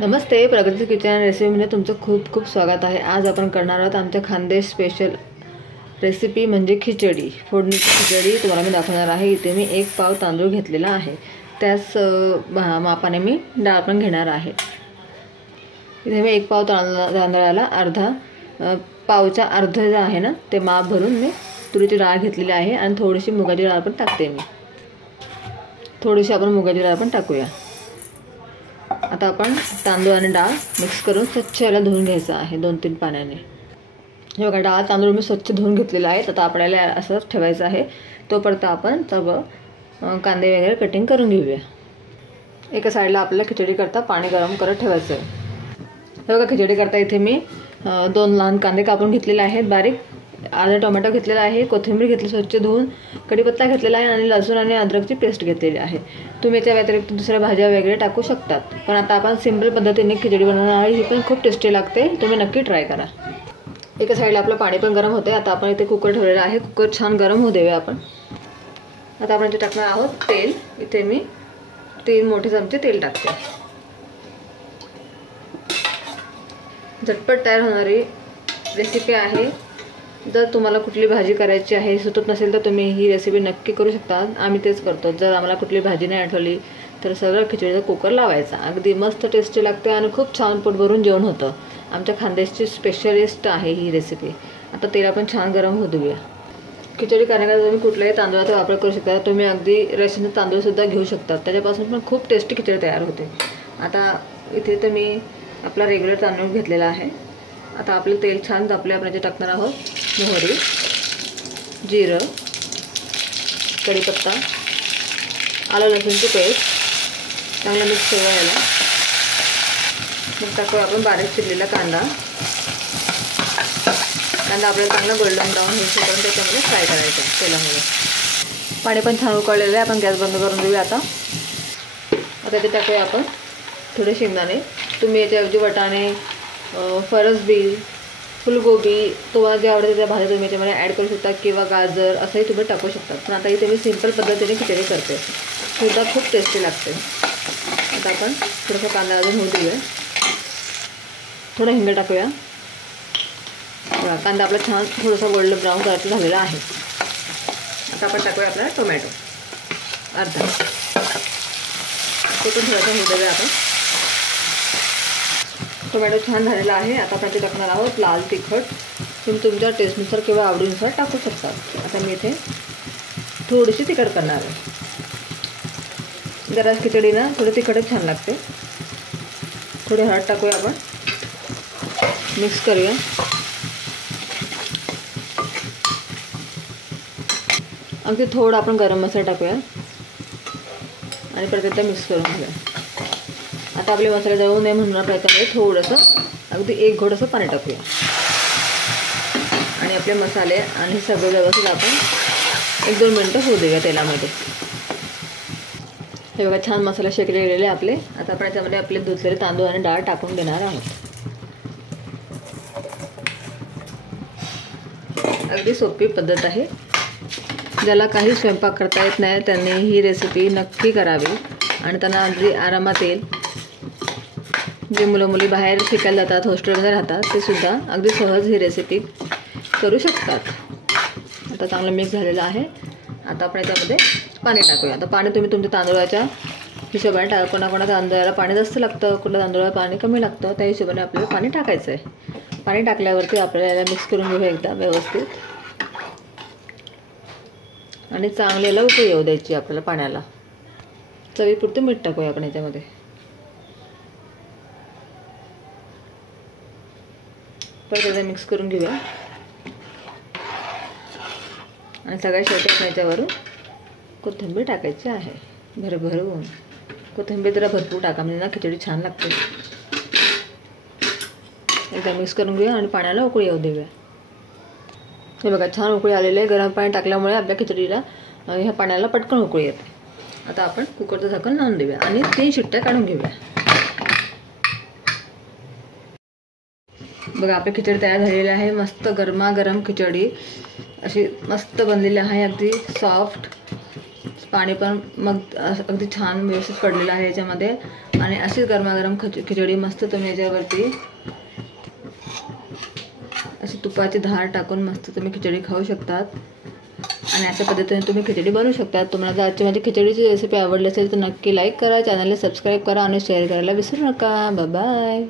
नमस्ते, प्रगती किचन रेसिपीमध्ये तुमचं खूप खूप स्वागत आहे। आज आपण करणार आहोत आमच्या खानदेश स्पेशल रेसिपी म्हणजे खिचडी। फोडणीची खिचडी तुम्हाला मी दाखवणार आहे। इथे मी 1 पाव तांदूळ घेतलेला आहे, त्याच मापाने मी डाळ पण घेणार आहे। इथे मी 1 पाव तांदळाला अर्धा पावचा अर्धा जे आहे ना ते माप भरून मी तुरीची डाळ घेतलेली आहे आणि थोडीशी मुगाची डाळ पण टाकते मी। थोडीशी आपण मुगाची डाळ पण टाकूया। आता आपण तांदूळ आणि डाळ मिक्स करून स्वच्छ याला धुवून घ्यायचं आहे 2-3 पाण्याने। हे बघा, डाळ तांदूळ मी स्वच्छ धुवून घेतलेला आहे। आता आपल्याला असंच ठेवायचं आहे। तोपर्यंत आपण सगळं कांदे वगैरे कटिंग करून घेऊया। एका साईडला आपल्याला खिचडी करता पाणी गरम करत ठेवायचं आहे। हे बघा, खिचडी करता इथे मी 2 लहान कांदे कापून घेतलेले आहेत बारीक, अर्धा टोमॅटो घेतलेला आहे, कोथिंबीर घेतली स्वच्छ धुवून, कढीपत्ता घेतलेला आहे आणि लसूण आणि अद्रकची पेस्ट घेतलेली आहे। तुम्ही याच्या व्यतिरिक्त दुसऱ्या भाज्या वगैरे टाकू शकतात, पण आता आपण सिंपल पद्धतीने खिचडी बनवणार आहे। ही पण खूप टेस्टी लागते, तुम्ही नक्की ट्राय करा। एका साईडला आपलं पाणी पण गरम होते। आता आपण इथे कुकर ठेवलेला आहे, कुकर छान गरम होऊ देऊया आपण। आता आपण इथे टाकणार आहोत तेल। इथे मी 3 मोठे चमचे तेल टाकते। झटपट तयार होणारी रेसिपी आहे। जर तुम्हाला कुठली भाजी करायची आहे, सुचत नसेल तर तुम्ही ही रेसिपी नक्की करू शकता। आम्ही तेच करतो। जर आम्हाला कुठली भाजी नाही आठवली तर सरळ खिचडीचा कुकर लावायचा, अगदी मस्त टेस्टी लागते आणि खूप छान पोट भरून जेवण होतं। आमच्या खानदेशची स्पेशलिस्ट आहे ही रेसिपी। आता तेल आपण छान गरम होऊ देऊया। खिचडी करण्याकरता तुम्ही कुठल्याही तांदळाचा वापर करू शकता। तुम्ही अगदी रेशनचे तांदूळसुद्धा घेऊ शकता, त्याच्यापासून पण खूप टेस्टी खिचडी तयार होते। आता इथे तर मी आपला रेग्युलर तांदूळ घेतलेला आहे। आता आपलं तेल छान तापले, आपण याच्यात टाकणार आहोत मोहरी, जिरं, कढीपत्ता, आलं लसूणची पेस्ट, चांगलं मिक्स करूया याला। मग टाकूया आपण बारीक चिरलेला कांदा। आपल्याला चांगला गोल्डन ब्राऊन होईपर्यंत त्याच्यामध्ये फ्राय करायचं तेलामध्ये। पाणी पण छान उकळलेलं आहे, आपण गॅस बंद करून देऊया। आता ते टाकूया आपण थोडे शेंगदाणे। तुम्ही याच्याऐवजी वाटाणे, फरसबी, फुलगोबी, तुम्हाला जे आवडते त्या भाज्या तुम्ही याच्यामध्ये ॲड करू शकता, किंवा गाजर असंही तुम्ही टाकू शकता। पण आता इथे मी सिंपल पद्धतीने खिचडी करते, सुद्धा खूप टेस्टी लागते। आता आपण थोडासा कांदा अजून होऊ देऊया, थोडं हिंग टाकूया। कांदा आपला छान थोडासा गोल्डन ब्राऊन कलरचा झालेला आहे। आता आपण टाकूया आपला टोमॅटो अर्धा, ते पण थोडासा होऊ देऊया आपण। टोमॅटो छान झालेला आहे। आता आपण ते टाकणार आहोत लाल तिखट। तुम्ही तुमच्या टेस्टनुसार किंवा आवडीनुसार टाकू शकता। आता मी इथे थोडीशी तिखट करणार आहे। जरा खिचडी ना थोडी तिखटच छान लागते। थोडी हळद टाकूया आपण, मिक्स करूया। अगदी थोडं आपण गरम मसाला टाकूया आणि परत एकदा मिक्स करून घेऊया। आता आपले मसाले जळू नये म्हणून आपण याच्यामध्ये थोडंसं अगदी 1 घोट असं पाणी टाकूया आणि आपले मसाले आणि सगळे व्यवस्थित आपण 1-2 मिनटं होऊ देऊया तेलामध्ये। हे बघा, छान मसाले शेकले गेलेले आपले। आता आपण याच्यामध्ये आपले धुतलेले तांदूळ आणि डाळ टाकून देणार आहोत। अगदी सोपी पद्धत आहे। ज्याला काही स्वयंपाक करता येत नाही त्यांनी ही रेसिपी नक्की करावी आणि त्यांना अगदी आरामात येईल। जे मुलं मुली बाहेर शिकायला जातात, हॉस्टेलमध्ये राहतात, ते सुद्धा अगदी सहज ही रेसिपी करू शकतात। आता चांगलं मिक्स झालेलं आहे। आता आपण याच्यामध्ये पाणी टाकूया। आता पाणी तुम्ही तुमच्या तांदूळाच्या हिशोबाने टाका। कोणाकोणा तांदळाला पाणी जास्त लागतं, कुठल्या तांदूळाला पाणी कमी लागतं, त्या हिशोबाने आपल्याला पाणी टाकायचं आहे। पाणी टाकल्यावरती आपल्याला याला मिक्स करून घेऊया एकदा व्यवस्थित आणि चांगले याला उकळी येऊ द्यायची आपल्याला पाण्याला। चवीपुरतं मीठ टाकूया आपण याच्यामध्ये। परत एकदा मिक्स करून घेऊया आणि सगळ्या शेवटी आपण याच्यावरून कोथिंबीर टाकायची आहे भरभरून। कोथिंबीर जरा भरपूर टाका, म्हणजे ना खिचडी छान लागते। एकदा मिक्स करून घेऊया आणि पाण्याला उकळी येऊ देऊया। हे बघा, छान उकळी आलेले आहे। गरम पाणी टाकल्यामुळे आपल्या खिचडीला ह्या पाण्याला पटकन उकळी येते। आता आपण कुकरचं झाकण लावून देऊया आणि 3 शिट्ट्या काढून घेऊया। बघा, आपली खिचडी तयार झालेली आहे। मस्त गरमागरम खिचडी अशी मस्त बनलेली आहे, अगदी सॉफ्ट पाणी पण मग अगदी छान व्यवस्थित पडलेलं आहे याच्यामध्ये. आणि अशीच गरमागरम खिचडी मस्त तुम्ही याच्यावरती अशी तुपाची धार टाकून मस्त तुम्ही खिचडी खाऊ शकतात. आणि अशा पद्धतीने तुम्ही खिचडी बनवू शकता. तुम्हाला जर आजची माझी खिचडीची रेसिपी आवडली असेल तर नक्की लाईक करा, चॅनलला सबस्क्राईब करा आणि शेअर करायला विसरू नका. Bye bye.